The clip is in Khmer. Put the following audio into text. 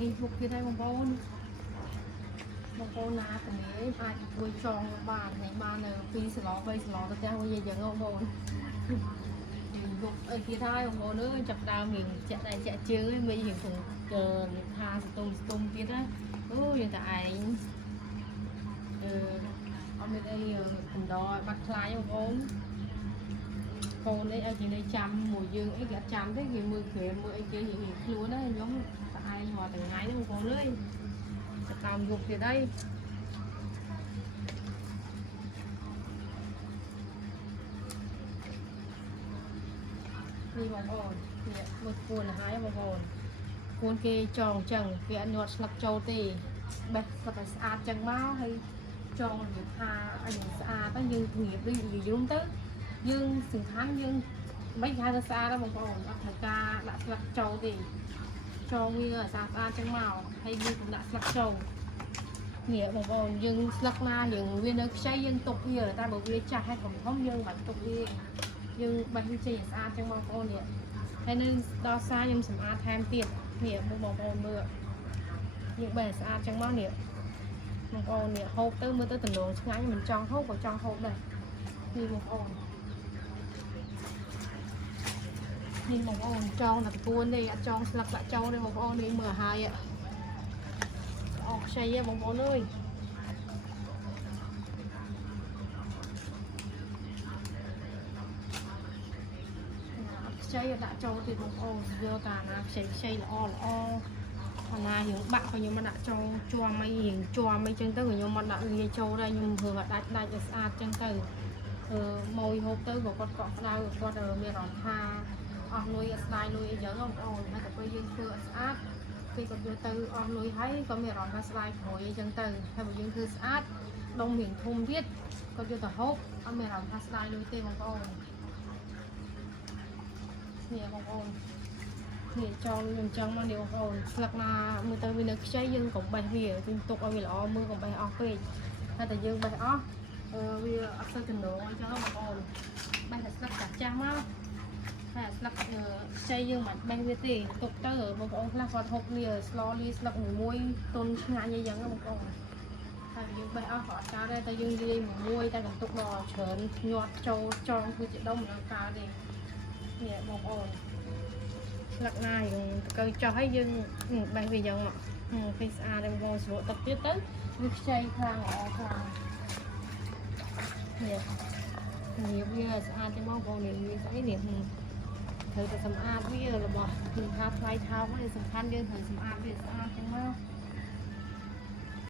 នេះមុខទៀតហើយបងប្អូនណាទាំងនេះអាចជួយចងបានហើយបាននៅ2សឡ3សឡទៅទាំងវិញយ៉ាងបងប្អូនមុខអីទៀតហើយបងប្អូនអើយចាប់ដើមរៀងចាក់ដៃចាក់ជើងមិនរៀងគង់ថាស្ទុំទៀតណាអូយើងតែឯងអត់មានអីកំដរឲ្យបាត់ខ្លាយបងប្អូនកូនអីឲ្យគេនៅចាំមួយយើងអីគេអត់ចាំទេគេមើលក្រែមើលអីគេរៀងខ្លួនណាខ្ញុំតែឯងមកទាំងថ្ងៃហ្នឹងបងប្អូនអើយទៅតាមយុគទៀតហើយនេះបងប្អូននេះមើលគួនហើយបងប្អូនគួនគេចងចឹងគេអត់ញាត់ស្លឹកចូលទេបេះស្លឹកឲ្យស្អាតចឹងមកហើយចងរបៀបថាឲ្យស្អាតទៅយើងធៀបដូចយំទៅយើងសំខាន់យើងមិនហៅថាស្អាតទេបងប្អូនអត់ត្រូវការដាក់ស្លឹកចូលទេចងវាឲ្យស្អាតចឹងមកហើយយើងcũngដាក់ស្លឹកចូលនេះបងប្អូនយើងស្លឹកណាយើងវានៅខ្ចីយើងទុកវាតែបើវាចាស់ហើយធំយើងមិនទុកវាយើងបេះវាចេញឲ្យស្អាតចឹងបងប្អូននេះហើយនៅដល់សារខ្ញុំសម្អាតថែមទៀតនេះបងប្អូនមើលយើងបេះស្អាតចឹងមកនេះបងប្អូននេះហូបទៅមើលទៅតំណងឆ្ងាញ់មិនចង់ហូបក៏ចង់ហូបដែរនេះបងប្អូននេះបងប្អូនចងតែពួនទេអត់ចងស្លឹកដាក់ចូលទេបងប្អូននេះមើលហើយអស់ខ្ចីហ៎បងប្អូនអើយខ្ចីដាក់ចូលទៀតបងប្អូនយកតាណាខ្ចីល្អអាណាយើងបាក់ក៏ខ្ញុំមកដាក់ចូលជាប់អីរៀងជាប់អីចឹងទៅខ្ញុំមកដាក់វាចូលដែរខ្ញុំធ្វើឲ្យដាច់ឲ្យស្អាតចឹងទៅម៉ួយហូបទៅក៏គាត់កក់ក្ដៅគាត់មានអារម្មណ៍ថាអស់លុយអត់ស្ដាយលុយអីចឹងបងប្អូនហើយតែពេលយើងធ្វើអត់ស្អាតគេគាត់យកទៅអស់លុយហើយក៏មានអារម្មណ៍ថាស្ដាយព្រួយអីចឹងទៅហើយបើយើងធ្វើស្អាតដុំរៀងធំទៀតគាត់យកទៅហូបអត់មានអារម្មណ៍ថាស្ដាយលុយទេបងប្អូននេះបងប្អូននេះចងខ្ញុំចង់មកនេះបងប្អូនស្លឹកណាមើលទៅវានៅខ្ចីយើងកុំបេះវាយើងទុកឲ្យវាល្អមើលកុំបេះអស់ពេកតែតែយើងបេះអស់វាអត់សូវចំណងអញ្ចឹងបងប្អូនបេះតែស្លឹកចាស់មកតែស្លឹកខ្ចីយើងមិនបេះវាទេទុកទៅបងប្អូនខ្លះគាត់ហូបលាស្លលាស្លឹកមួយទុនឆ្ងាញ់អីចឹងបងប្អូនហើយយើងបេះអស់ក៏អត់កើតដែរតែយើងលាយមួយតែបន្ទុកដល់ច្រើនញាត់ចូលចងគឺជាដុំមិនកើតទេនេះបងប្អូនស្លឹកណាយើងទៅចោះឲ្យយើងបេះវាយ៉ាងមកពេលស្អាតបងប្អូនស្រួលទឹកទៀតទៅវាខ្ចីខ្លាំងល្អខ្លាំងនេះវាស្អាតទេបងប្អូននេះវាស្អីនេះត្រូវតែសម្អាតវារបស់ខ្ញុំថាថ្លៃថោកនេះសំខាន់យើងត្រូវសម្អាតវាស្អាតចឹងមក